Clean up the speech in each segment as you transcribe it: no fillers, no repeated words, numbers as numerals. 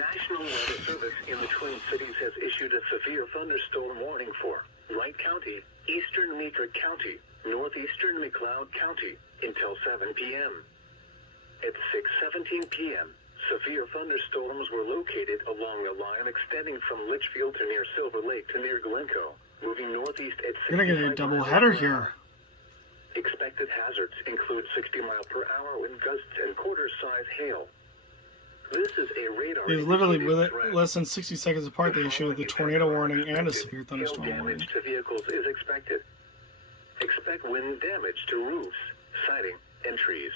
National Weather Service in the Twin Cities has issued a severe thunderstorm warning for Wright County, eastern Meeker County, northeastern McLeod County, until 7 p.m. At 6:17 p.m., severe thunderstorms were located along a line extending from Litchfield to near Silver Lake to near Glencoe, moving northeast at 65 You're going to get a double header here. Expected hazards include 60-mile-per-hour wind gusts and quarter-size hail. This is a radar. It was literally less than 60 seconds apart they issued the tornado warning and a severe thunderstorm hail warning. damage to vehicles is expected. Expect wind damage to roofs, siding, and trees.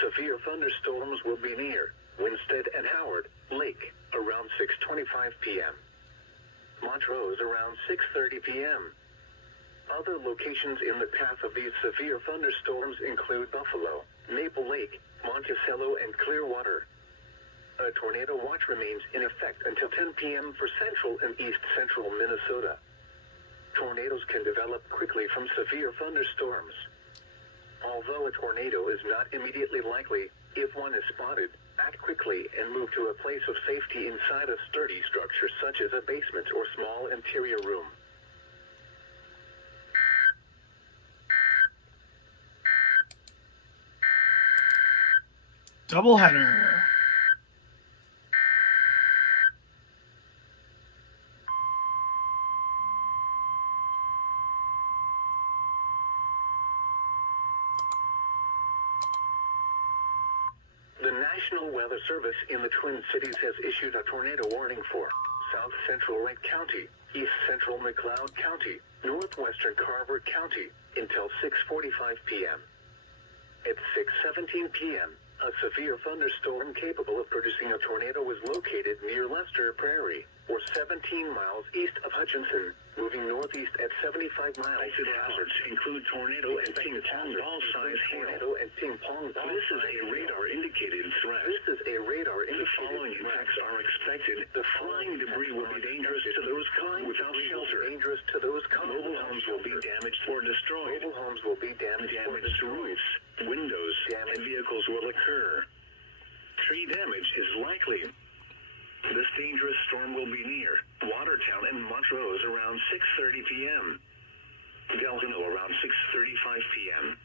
Severe thunderstorms will be near Winstead and Howard Lake around 6:25 p.m. Montrose around 6:30 p.m. Other locations in the path of these severe thunderstorms include Buffalo, Maple Lake, Monticello, and Clearwater. A tornado watch remains in effect until 10 p.m. for central and east central Minnesota. Tornadoes can develop quickly from severe thunderstorms. Although a tornado is not immediately likely, if one is spotted, act quickly and move to a place of safety inside a sturdy structure such as a basement or small interior room. Doubleheader. The National Weather Service in the Twin Cities has issued a tornado warning for South Central Wright County, East Central McLeod County, Northwestern Carver County, until 6:45 p.m. At 6:17 p.m., a severe thunderstorm capable of producing a tornado was located near Lester Prairie, or 17 miles east of Hutchinson, moving northeast at 75 miles. Hazards include tornado and ping-pong ball-sized hail. This is a radar-indicated threat. The following impacts are expected. The flying debris will be dangerous to those caught without shelter. Mobile homes will be damaged or destroyed. Damage to roofs, windows, and vehicles will occur. Tree damage is likely. This dangerous storm will be near Watertown and Montrose around 6:30 p.m. Delano around 6:35 p.m.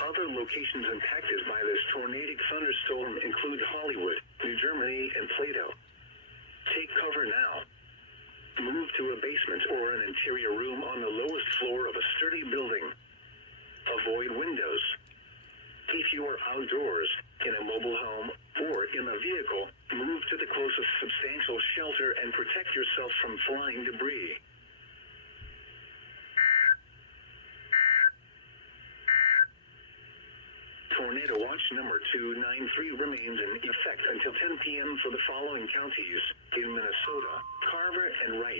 Other locations impacted by this tornadic thunderstorm include Hollywood, New Germany, and Plato. Take cover now. Move to a basement or an interior room on the lowest floor of a sturdy building. Avoid windows. If you are outdoors, in a mobile home, or in a vehicle, move to the closest substantial shelter and protect yourself from flying debris. Tornado Watch number 293 remains in effect until 10 p.m. for the following counties in Minnesota: Carver and Wright,